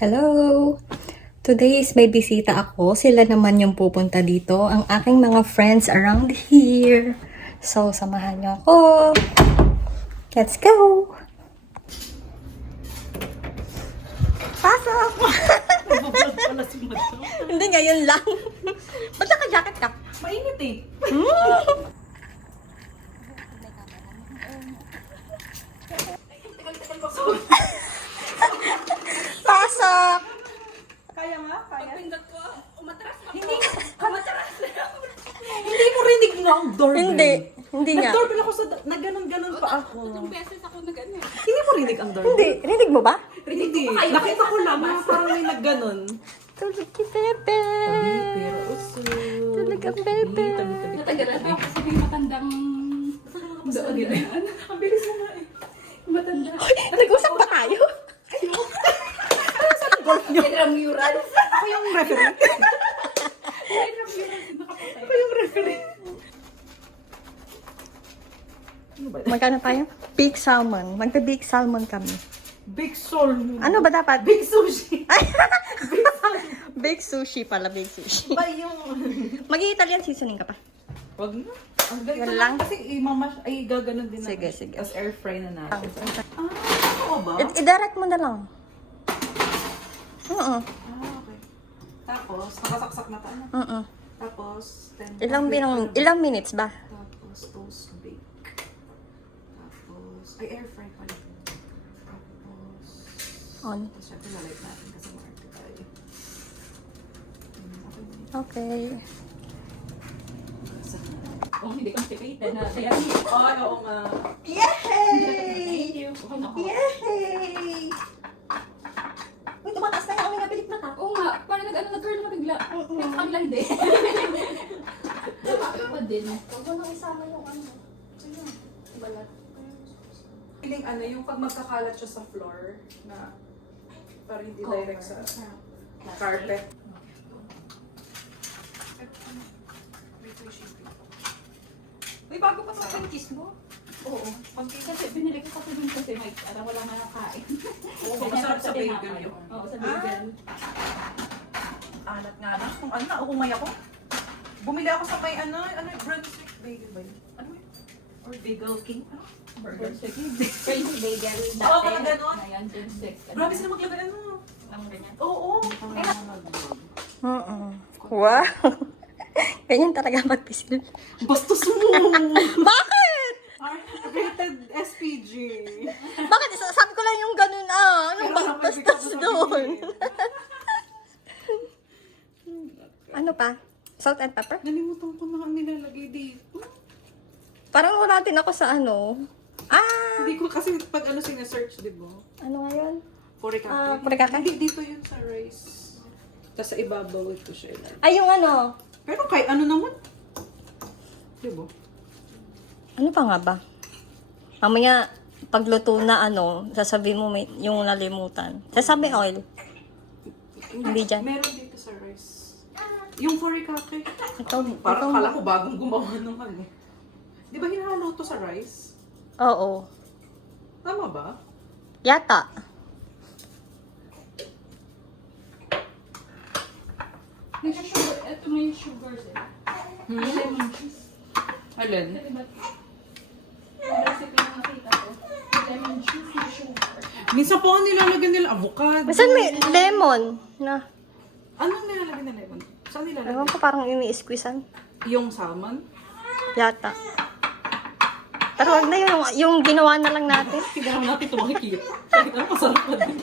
Hello! Today is may bisita ako. Sila naman yung pupunta dito. Ang aking mga friends around here. So, samahan niyo ako. Let's go! Pasok! Hindi, ngayon lang. Ba't naka-jacket ka? Mainit eh. Pasok! Kaya nga, kaya. Pagpindot ko, umatras na Hindi, umatras na hindi mo rinig na ang doorbell. Hindi nga. Nag-doorbell ako sa, nag-ganon-ganon pa ako. Tatlong beses ako na ganyan. Hindi mo rinig ang doorbell? Hindi. Rinig mo ba? Hindi. Nakita ko lang, parang may nag-ganon. Tulog ki Pepe. Pero uso. Tulog ang Pepe. Natagalan ako kasi may matandang... Doon yan. Ang bilis mo nga eh. Matanda. Nag-usap ba tayo? Intramural. Ako yung referee. Ako yung referee. Magkano tayo? Big salmon. Magpa-big salmon kami. Big soul. Ano ba dapat? Big sushi. Big sushi pala, big sushi. Ba yung... Mag-Italian seasoning ka pa. Wag na. Ang ganito Yan lang. lang? Kasi ay gaganon din Sige, natin. sige. Tapos air fry na natin. Oo ba? I-direct mo na lang. Oo. Okay. Tapos, nakasaksak na tayo. Oo. Tapos, Ilang minutes ba? Tapos, toast bake. Tapos, air fry pala. Tapos, On. tapos syempre lalike natin kasi maarte tayo. Okay. Oh, hindi constipated na. Kaya Oo nga. Yay! Thank you. Yay! Uy, tumataas na yung aming nabilit mata. Oo nga, parang nag-turn na bigla. Kaya sa kanila hindi. Ako din. Huwag mo nang isama yung ano. Balat. Feeling yung pag magkakalat siya sa floor na parang hindi direct sa carpet. Uy, bago pa sa kiss mo? Oo. Kasi binili ko kasi dun kasi may wala nga nakain. Oo, masarap sa bagel yun. Oo, sa bagel. Alat nga lang. Kung naumay ako. Bumili ako sa may Brunswick bagel ba yun? Ano yun? Or Bagel King? Burger stick. Crazy bagel. Oo, parang ganon. Ayan, stick. Grabe sila maglagay Ang ganyan. Oo. Oo. Wow! Ganyan talaga magpisil. Bastos mo! Bakit? Rated SPG. Bakit? Sabi ko lang yung ganun Anong Pero bastos doon? Ano pa? Salt and pepper? Nalimutan ko na ang nilalagay dito. Parang wala din ako sa ano. Hindi ko kasi pag sinesearch, di ba? Ano nga yun? Furikake. Furikake? Hindi, dito yun sa rice. Tapos sa ibabaw ito siya. Ay, yung ano. Pero kay ano naman? Di ba? Ano pa nga ba? Mamaya, pagluto na sasabihin mo yung nalimutan. Sasabi oil. Hindi dyan. Meron dito sa rice. Yung furikake. ito. Parang kala ko bagong gumawa naman eh. Di ba hinahalo to sa rice? Oo. Tama ba? Yata. May sugar. Ito may sugar sila. May lemon juice. Alin? Diba? Yung recipe na nakita ko. May lemon juice, may sugar. Minsan po ang nilalagyan nila avocado. Saan may lemon? Na. Anong nilalagyan nila lemon? Saan nilalagyan? Ewan ko parang ini-squeezean. Yung salmon? Yata. Pero wag na yung ginawa na lang natin. Tignan natin ito makikita. Kahit ano, masarap pa din.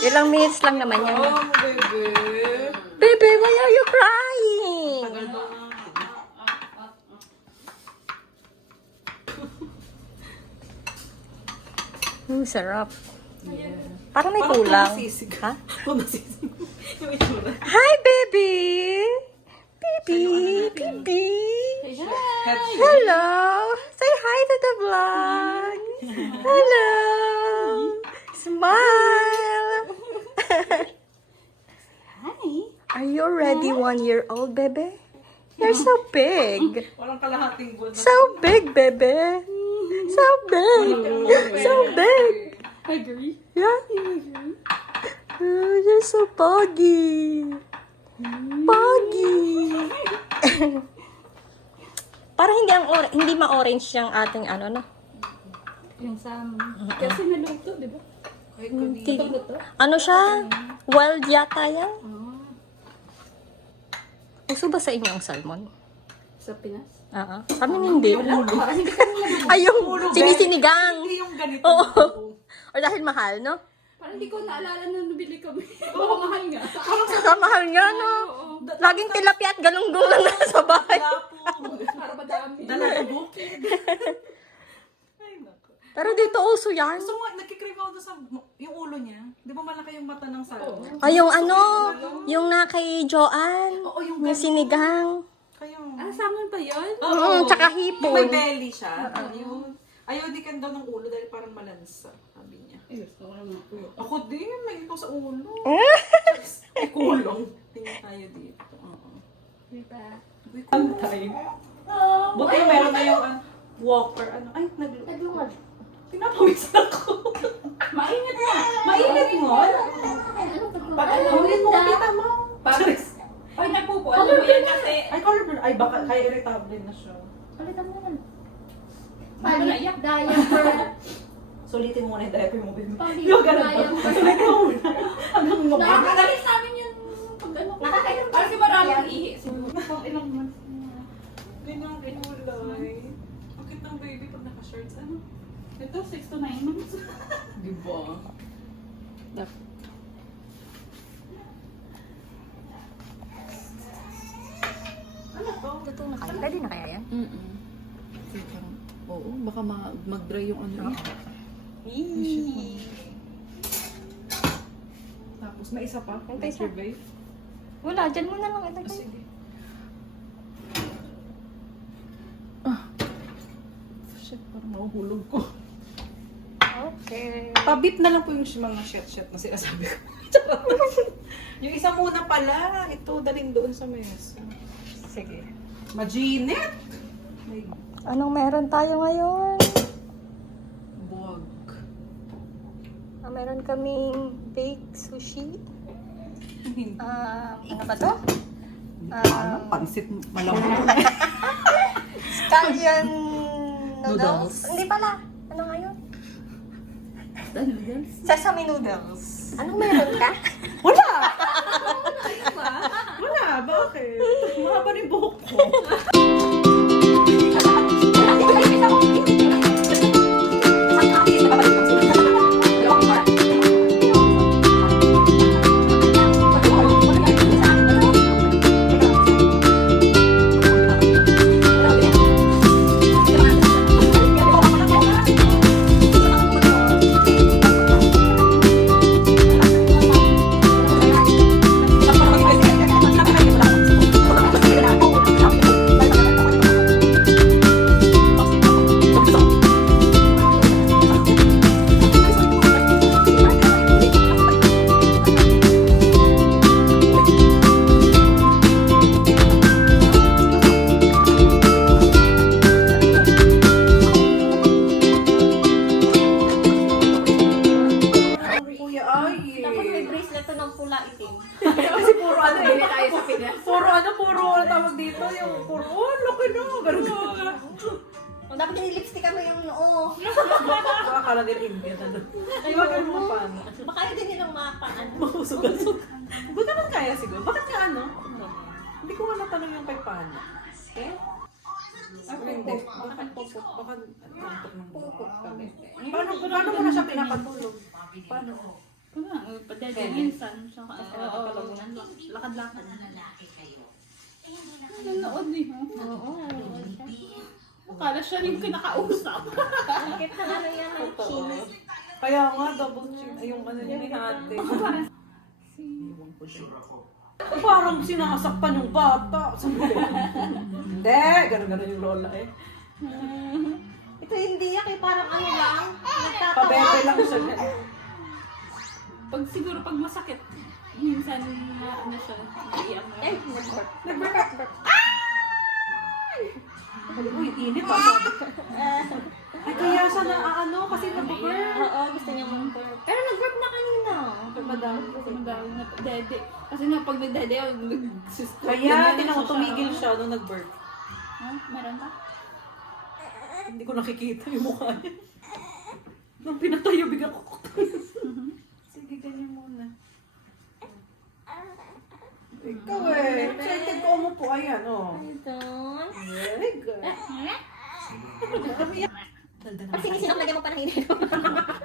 Ilang minutes lang naman yan. Oh, bebe. Bebe, why are you crying? Tagal ba na? Sarap. Yeah. Parang may Parang kulang. nasisig. Ha? Nasisig. Yung itsura. Hi, baby! Baby! Baby! Hello! Say hi to the vlog! Hello! Smile! Hi! Are you already 1 year old, baby? You're so big! Walang kalahating buwan. So big, baby! So big! So big! Agree? Yeah? Oh, you're so poggy. Poggy. Para hindi ma-orange yung ating ano, no? Yung salmon. Kasi naluto, di ba? Kahit kanina. Ano siya? Wild yata yan? Uso ba sa inyo ang salmon? Sa Pinas? Oo. Kami hindi. Parang hindi kami naluto. Ay, yung sinisinigang. Hindi yung ganito. Oo. O dahil mahal, no? Parang hindi ko naalala na nabili kami. Baka mahal nga. Sa mahal nga, no? Laging tilapia at galunggong lang nasa bahay. Para madami. Dala ng bukid. Ay, naku. Pero dito uso yan. Gusto mo, nagkikrave ako doon sa yung ulo niya. Di ba malaki yung mata ng salmon? Ay, yung ano, yung na kay Joanne. Oo, yung Yung sinigang. Kayo. Ah, salmon pa yun? Tsaka Yung may hipon. belly siya. Ayun. Ayaw di kan daw ng ulo dahil parang malansa. Sabi niya. Ay, gusto ko naman po. Ako din, may ito sa ulo. May kulong. Tingnan tayo dito. Oo. Diba? Uy, kantay. Buti meron na yung walker. Ano? Ay, Naglungad. pinapawisan ako. Mainit na. Mainit mo? Pag alam mo, kita mo. Paris. Ay, nagpupo. Alam mo yan kasi. Ay, colorblind. Ay, baka kaya irritable na siya. Palitan mo naman. Palit diaper. Sulitin mo muna yung diaper mo, baby. Palit Yung ganun ba? diaper. Sulitin mo muna. Hanggang mo. Nakakagalis namin yun pag ano. Nakakailang Kasi maraming ihi. Pang ilang months na. Ganyang kulay. Ang cute ng baby pag naka-shirts. Ano? Ito, 6 to 9 months. Diba? Ano to? Ito na kaya. Ready na kaya yan? Kasi parang, oo, baka mag-dry yung ano eh. Tapos may isa pa. May isa. Survey. Wala, dyan mo na lang ilagay. Sige. Shit, parang mahuhulog ko. Okay. Pabip na lang po yung mga shit na sinasabi ko. Yung isa muna pala, ito daling doon sa mesa. Sige. Majinit! May Anong meron tayo ngayon? buwag. Meron kaming baked sushi. Ano ba to? Pansit malamang. Scallion noodles? Noodles. Hindi pala. Ano ngayon? Noodles? Sesame noodles. Anong meron ka? Wala! Wala, bakit? Mahaba rin buhok ko. Kuya ay. Dapat may bracelet to ng pula itim. Kasi puro ano eh. Bili tayo sa Pinas. Puro ano tawag dito. Yung puro, oh, laki na. Ganun. Dapat yung lipstick mo yung noo. Nakakala din Indian. Ano? Ay, wag ano mo paano. Baka yun din nilang mga pang-ano. Mahusog-usog. Hindi ka naman kaya siguro. Bakit ka ano? Hindi ko nga natanong yung kay paano. Eh? Hindi. Baka pupok. Baka nantok ng Pupok kami. Paano mo na siya pinapatulog? Paano? Padede minsan. Lakad-lakad. Nanood eh. Oo. Akala siya yung kinakausap. Bakit na ano yan ng Totoo. cheese? Kaya nga, double chin. Ay, yung ano niya ni ate. Parang sinasaktan yung bata. Sabi ko, hindi. Ganun-ganun yung lola eh. Ito hindi yan kay parang ano lang. Nagtatawa. Pabebe lang siya. Pag siguro pag masakit, minsan na ano siya, naiyak mo. Ay, nag-burp. Nag-burp. Uy, init ah, sabi ko. Ay, kaya siya na ano, kasi nag-burp. Oo, gusto niya mag-burp. Sumadami na dede. Kasi nga pag nagdede ako, Kaya, tinan ko tumigil siya nung nag-birth. Ha? Meron ba? Hindi ko nakikita yung mukha niya. Nung pinatayo, bigla ko. Sige, ganyan muna. Ikaw eh. Excited ko mo po. Ayan, oh. Ito. Very good. Kasi sinok lagyan mo pa ng hinay.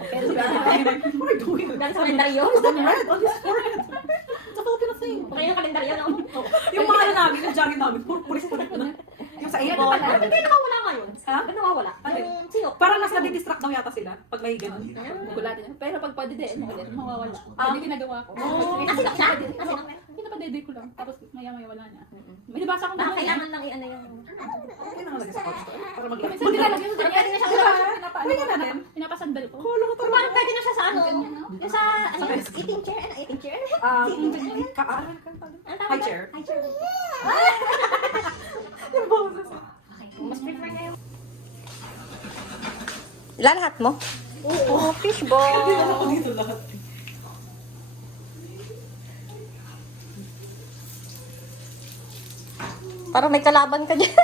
Pero sila, what are you doing? Dahil sa kalendaryo. Red on his forehead. It's a Filipino thing. Kaya yung kalendaryo, no? Yung mga namin, yung jacket namin, pulis-pulis na. Yung sa Yan ibon. pala. Ba't kayo nakawala ngayon? Ha? Ba't nawawala? Ano? Yung sinok. Parang nasa nadidistract daw yata sila pag may ganun. Wala din. Pero pag padede, mawawala. Ah. Hindi ginagawa ko. Nasinok siya? Nasinok na. Hindi na padede ko lang. Tapos maya-maya wala na. May nabasa ko na. Baka kailangan lang i-ano yung... Ay, nakalagay sa couch to. Para mag Minsan nilalagay ko Pero ganyan. pwede na siya Pinapaano ko. Pinapasandal ko. Parang pwede na siya sa ano. Yung sa, ano yun? Eating chair. Ano, eating chair? Kaaral ka pala. Ano tawag High doon? chair. High chair. Okay. Mas prefer niya yung... Lahat mo? Oo, fishball. Dinala ko dito lahat. Parang may kalaban ka dyan.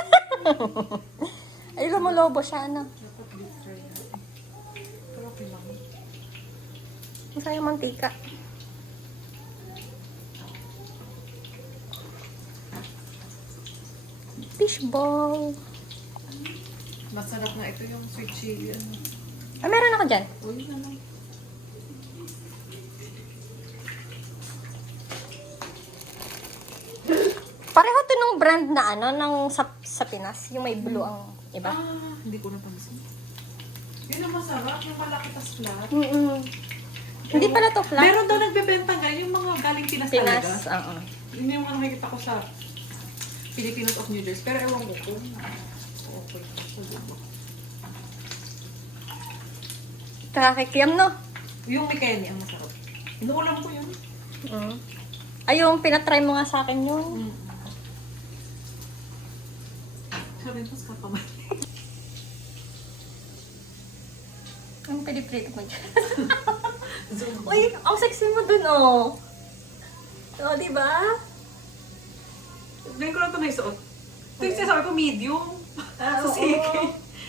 Ay, lumulobo siya, ano. Masaya mantika. Fishball. Masarap na ito yung sweet chili. Ano? Ah, meron ako dyan. Uy, naman. Pareho to nung brand na ano, ng sa Pinas. Yung may blue ang iba. Ah, hindi ko napansin. Yun ang masarap, yung malaki tas flat. Hindi pala to flat. Meron daw nagbebenta ngayon yung mga galing Pinas, Pinas, talaga. oo. Yun yung mga nakikita ko sa Filipinos of New Jersey. Pero ewan ko kung okay. Kakikiyam, no? Yung may Kenny ang masarap. Inuulam ko yun. Ay, yung pinatry mo nga sa akin yun. Sabi ko sa kapamay. Ang piniprito mo dyan. Uy, ang sexy mo dun, oh. Oh, di ba? Ngayon ko lang ito naisuot. Ito yung sinasabi ko medium. Sa oo. CK.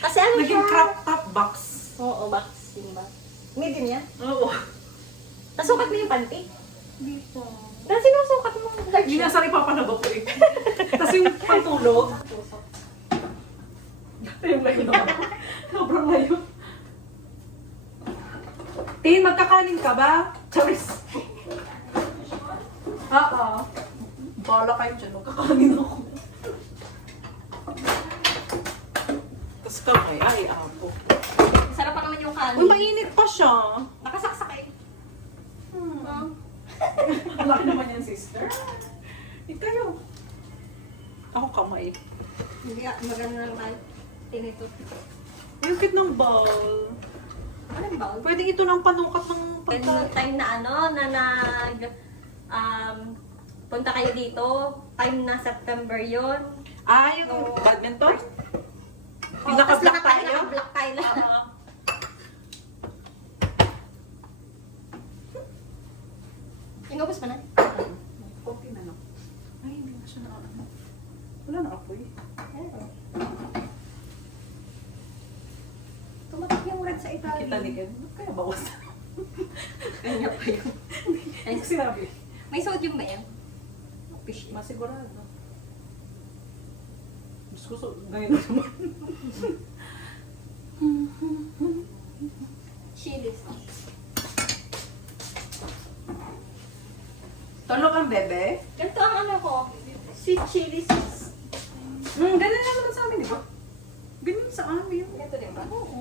Kasi ano Naging siya? crop top box. Oo, boxing ba? Medium yan? Oo. Nasukat mo yung panty? Hindi po. Dahil sinusukat mo. Large Hindi siya. nasa ipapanaba ko eh. Tapos yung pantulog. Yung layo naman. Sobrang layo. Tin, magkakanin ka ba? Charis. Oo. Bala kayo dyan. Magkakanin ako. Tapos kamay. Ay, apo. Sarap pa naman yung kanin. Uy, mainit pa siya. Nakasaksak eh. Ang laki naman yan, sister. Ikayo. Ako kamay. Hindi ka, maganda lang tayo. Tinito. Yung cute ng ball. Ano ba? Pwede ito ng panukat ng pagka... Time na ano, na punta kayo dito. Time na September yon. Ah, yung badminton? Yung Tapos naka-black lahat tayo, tayo? naka-black tayo lahat. Inubos mo na? Okay na no. Ay, hindi na siya na ano. Wala na apoy. Tumatak yung red sa Kita Italy. ni Ken. Kaya bawas. Kanya pa yun. Ay, sinabi. May sodium ba yan? Fish. Masigurado. Diyos ko, ngayon na naman. Chili sauce. Tulog ang bebe? Ganito ang ano ko. Sweet chili sauce. Ganun lang naman sa amin, di ba? Ganun sa amin. Ganito din ba? Oo.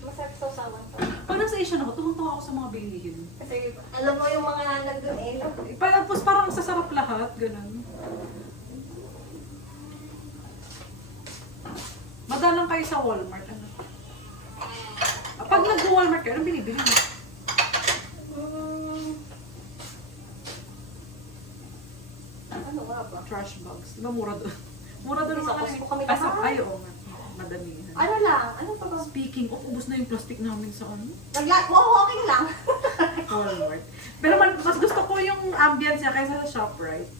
Masarap sausawan to. Parang sa Asian ako, tuwang-tuwa ako sa mga bilihin. Kasi alam mo yung mga nandun eh. Tapos parang sasarap lahat, ganun. Madalang kayo sa Walmart, ano? Pag nag-Walmart kayo, anong binibili mo? Ano nga ba? Trash bags. Diba mura doon? Mura doon Sa mga Costco kami Asa, kahapon. ay, oo nga. Madamihan. Ano lang? Ano pa ba? Speaking of, ubus na yung plastic namin sa ano. Walking lang. Walmart. Pero mas gusto ko yung ambience niya kaysa sa ShopRite.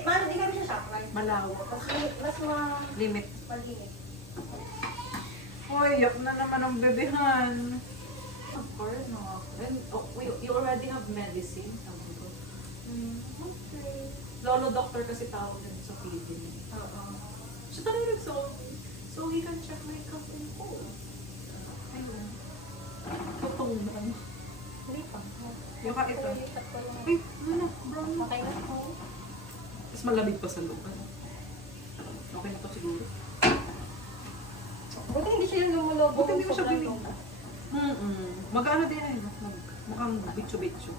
Paano di kami sa ShopRite? Malawak. Mas Limit. maliit. Hoy, yak na naman ang bebehan. Of course, no. And you already have medicine. Sabi ko. Okay. Lolo doctor kasi tawag din sa Philippines. Oo. Siya talaga nagsabi. So he can check my cough and cold. Ayun. Totoo na. Hindi pa. Yung ka ito. Lipat ko lang. Ay, ano, brown. Okay na po. Tapos malamig pa sa loob. Okay na to siguro. Buti hindi siya yung lumulobo. Buti hindi ko siya Sobrang binig. luma. Mag-ano din ay, mukhang bitso-bitso.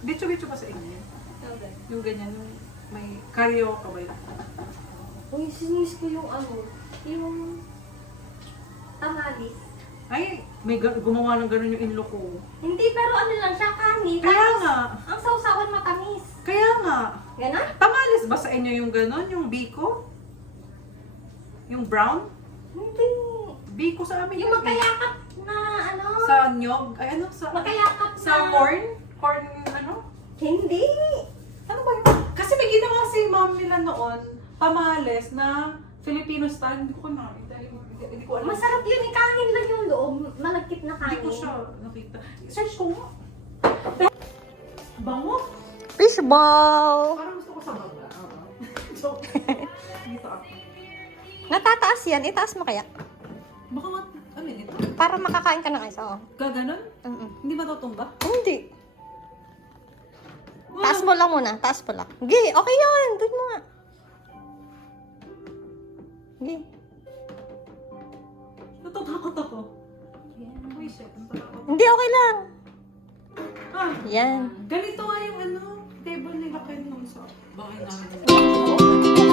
Bitso-bitso pa sa inyo. Okay. Yung ganyan, yung may karyoka ba yun? Uy, sinis ko yung yung tamalis. Ay, may gumawa ng gano'n yung inlo ko. Hindi, pero ano lang siya, kanin. Kaya Tapos, nga, ang sausawan matamis. kaya nga. Ganon? Tamalis ba sa inyo yung gano'n, yung biko? Yung brown? Hindi. Biko sa amin Yung yun eh. magkayakap na ano. Sa nyog? Ay ano? Magkayakap na. Sa corn? Corn ano? Hindi. Ano ba yun? Kasi may ginawa si mom nila noon, tamales na Filipino style. Hindi ko na. Hindi ko alam. Masarap yun. Kanin lang yung loob. Malagkit na Hindi kanin. ko siya nakita. Search ko nga. Bango. Fishball! Parang gusto ko sa baba. So, dito ako. Natataas yan. Itaas mo kaya? Baka ano yun ito? Para makakain ka ng isa. Oh. Gaganon? Mm-mm. Hindi ba tutumba? Hindi. Taas mo lang muna. Taas mo lang. Gi, okay yun. Doon mo nga. Gi. Natatakot ako. Uy, shit. Natatakot. Hindi, okay lang. Ah, Yan. ganito nga yung ano, table nila kayo nung sa bahay namin.